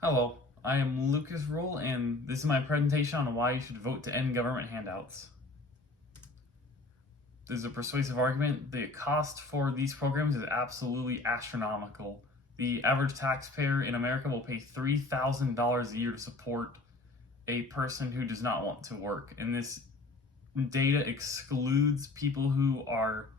Hello, I am Lucas Rule, and this is my presentation on why you should vote to end government handouts. There's a persuasive argument. The cost for these programs is absolutely astronomical. The average taxpayer in America will pay $3,000 a year to support a person who does not want to work. And this data excludes people who are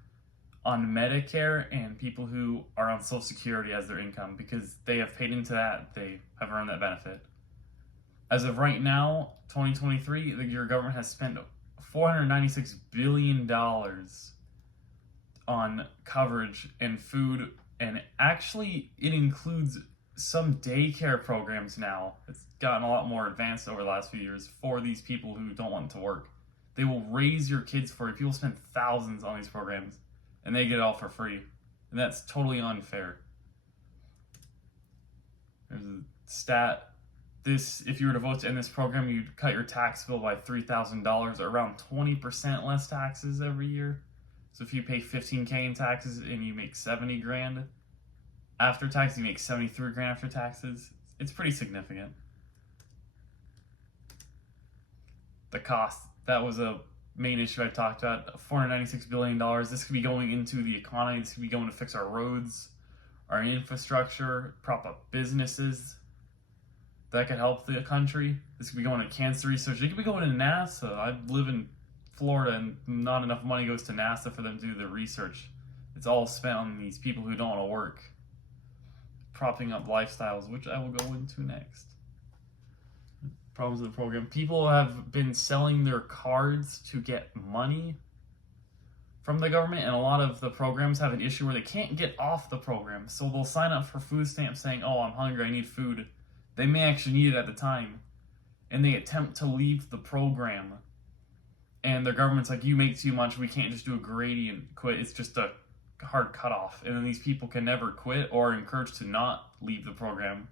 on Medicare and people who are on Social Security as their income because they have paid into that, they have earned that benefit. As of right now, 2023, your government has spent $496 billion on coverage and food, and actually, it includes some daycare programs now. It's gotten a lot more advanced over the last few years for these people who don't want to work. They will raise your kids for you. People spend thousands on these programs, and they get it all for free. And that's totally unfair. There's a stat. If you were to vote to end this program, you'd cut your tax bill by $3,000, or around 20% less taxes every year. So if you pay $15K in taxes and you make 70 grand after tax, you make 73 grand after taxes. It's pretty significant. The cost, that was a main issue I talked about. $496 billion. This could be going into the economy. This could be going to fix our roads, our infrastructure, prop up businesses that could help the country. This could be going to cancer research. It could be going to NASA. I live in Florida, and not enough money goes to NASA for them to do the research. It's all spent on these people who don't want to work, propping up lifestyles, which I will go into next. Problems with the program. People have been selling their cards to get money from the government, and a lot of the programs have an issue where they can't get off the program. So they'll sign up for food stamps saying, "Oh, I'm hungry, I need food." They may actually need it at the time, and they attempt to leave the program. And their government's like, "You make too much, we can't just do a gradient quit. It's just a hard cutoff." And then these people can never quit or encouraged to not leave the program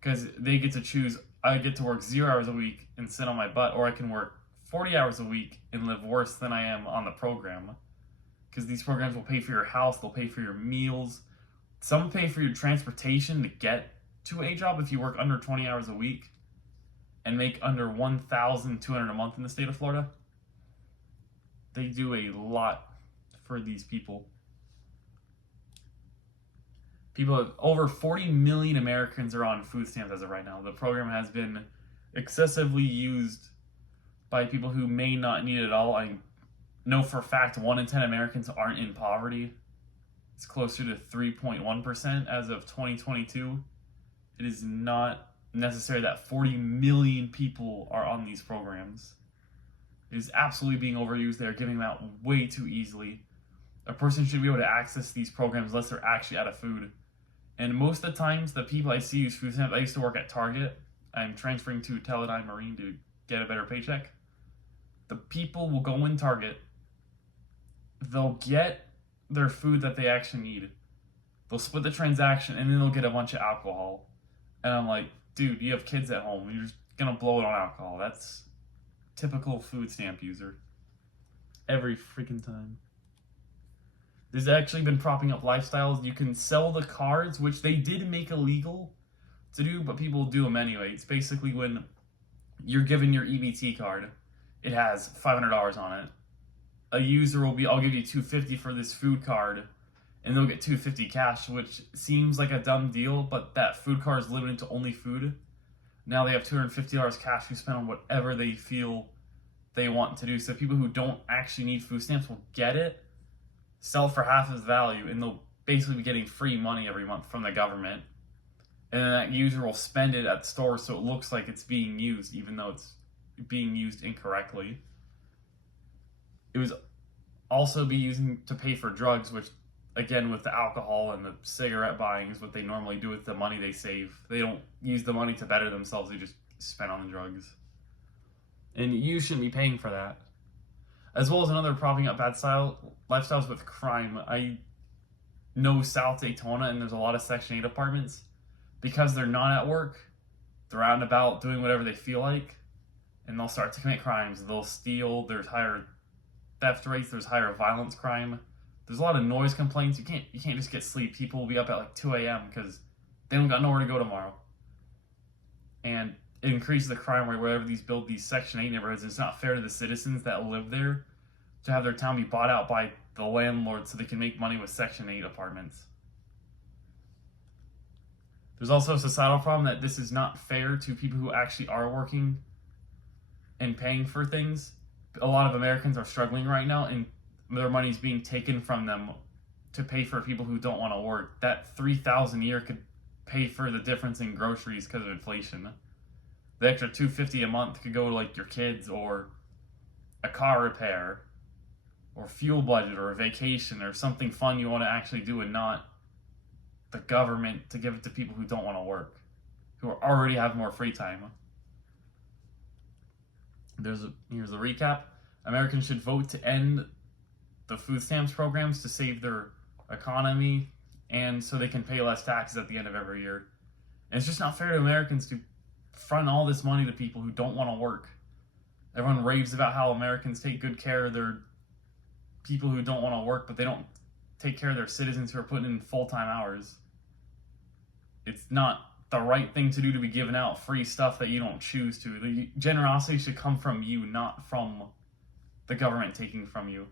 because they get to choose. I get to work 0 hours a week and sit on my butt, or I can work 40 hours a week and live worse than I am on the program. Because these programs will pay for your house, they'll pay for your meals, some pay for your transportation to get to a job if you work under 20 hours a week and make under $1,200 a month in the state of Florida. They do a lot for these people. Over 40 million Americans are on food stamps as of right now. The program has been excessively used by people who may not need it at all. I know for a fact 1 in 10 Americans aren't in poverty. It's closer to 3.1% as of 2022. It is not necessary that 40 million people are on these programs. It is absolutely being overused. They are giving them out way too easily. A person should be able to access these programs unless they're actually out of food. And most of the times, the people I see use food stamps, I used to work at Target. I'm transferring to Teledyne Marine to get a better paycheck. The people will go in Target. They'll get their food that they actually need. They'll split the transaction, and then they'll get a bunch of alcohol. And I'm like, dude, you have kids at home. You're just going to blow it on alcohol. That's typical food stamp user. Every freaking time. There's actually been propping up lifestyles. You can sell the cards, which they did make illegal to do, but people do them anyway. It's basically when you're given your EBT card, it has $500 on it. A user will be, "I'll give you $250 for this food card," and they'll get $250 cash, which seems like a dumb deal, but that food card is limited to only food. Now they have $250 cash to spend on whatever they feel they want to do. So people who don't actually need food stamps will get it, sell for half its value, and they'll basically be getting free money every month from the government. And then that user will spend it at the store so it looks like it's being used, even though it's being used incorrectly. It was also be using to pay for drugs, which, again, with the alcohol and the cigarette buying, is what they normally do with the money they save. They don't use the money to better themselves, they just spend on the drugs. And you shouldn't be paying for that. As well as another propping up bad lifestyles with crime. I know South Daytona, and there's a lot of Section 8 apartments. Because they're not at work, they're out and about doing whatever they feel like, and they'll start to commit crimes. They'll steal, there's higher theft rates, there's higher violence crime. There's a lot of noise complaints. You can't just get sleep. People will be up at like 2 a.m. because they don't got nowhere to go tomorrow. and it increases the crime rate wherever these build these Section 8 neighborhoods. It's not fair to the citizens that live there to have their town be bought out by the landlord so they can make money with Section 8 apartments. There's also a societal problem that this is not fair to people who actually are working and paying for things. A lot of Americans are struggling right now, and their money's being taken from them to pay for people who don't want to work. That $3,000 a year could pay for the difference in groceries because of inflation. The extra $250 a month could go to like your kids or a car repair or fuel budget or a vacation or something fun you want to actually do, and not the government to give it to people who don't want to work, who already have more free time. Here's a recap. Americans should vote to end the food stamps programs to save their economy and so they can pay less taxes at the end of every year. And it's just not fair to Americans to front all this money to people who don't want to work. Everyone raves about how Americans take good care of their people who don't want to work, but they don't take care of their citizens who are putting in full-time hours. It's not the right thing to do to be giving out free stuff that you don't choose to. The generosity should come from you, not from the government taking from you.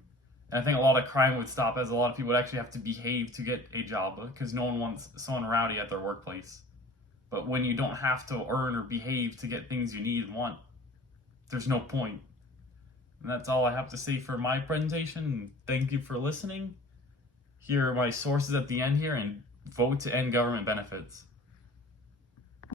And I think a lot of crime would stop, as a lot of people would actually have to behave to get a job, because no one wants someone rowdy at their workplace. But when you don't have to earn or behave to get things you need and want, there's no point. And that's all I have to say for my presentation. Thank you for listening. Here are my sources at the end here, and vote to end government benefits.